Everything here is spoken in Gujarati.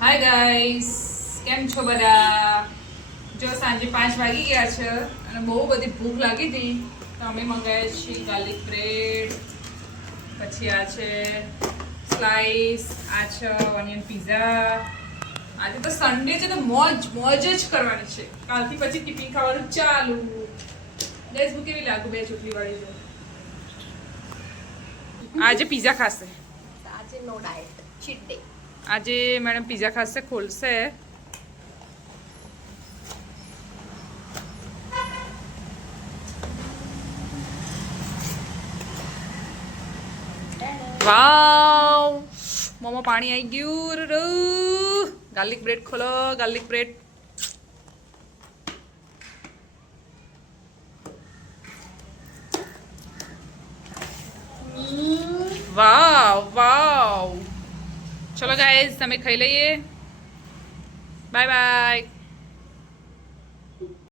હાય ગાઈસ, કેમ છો બધા? જો સાંજે 5 વાગી ગયા છે અને બહુ બધી ભૂખ લાગી હતી તો અમે મંગાવ્યા છીએ ગાર્લિક બ્રેડ, પછી આ છે સ્લાઈસ, આ છે ઓનિયન પિઝા. આજે તો સન્ડે છે તો મોજ જ કરવાની છે. કાલથી પછી ટિફિન ખાવાનું ચાલુ. ગેસ બુક કેવી લાગુ બે ચૂટલી વાળી છે. આજે પિઝા ખાશે. આજે નો ડાયટ ચીટ ડે. આજે મેડમ પિઝા ખાશે, ખોલશે. વાવ, મોમો પાણી આવી ગયું. ગાર્લિક બ્રેડ ખોલો, ગાર્લિક બ્રેડ. વાવ વાવ. ચલો ગાઈઝ, તમે ખાઈ લઈએ. Bye bye.